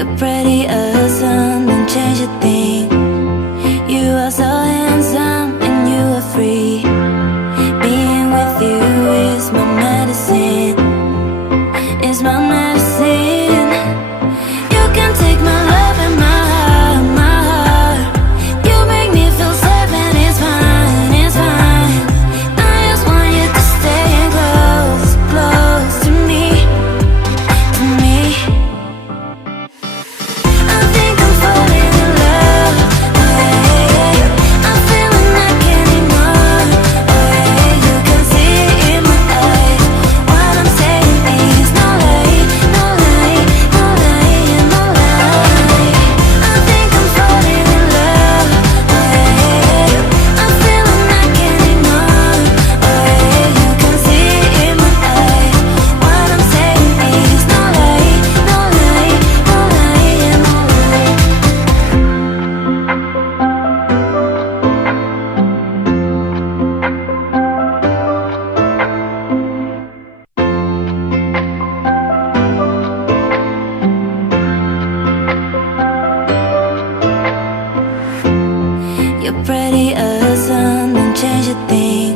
You're pretty awesome, don't change a thing. You are so handsome and you are free. Being with you is my medicine, is my medicine. You can take my love and my heart, my heart. You make me feel safe and it's fine, it's fine. I just want you to stay close, close to me, to me. I think I'm falling in love, oh yeah. I'm feeling I can't ignore, oh yeah. You can see it in my eyes. What I'm saying is no lie, no lie, no lie, no lie. I think I'm falling in love, oh yeah. I'm feeling I can't ignore, oh yeah. You can see it in my eyes. What I'm saying is no lie, no lie, no lie, no lie. You're pretty awesome, don't change a thing.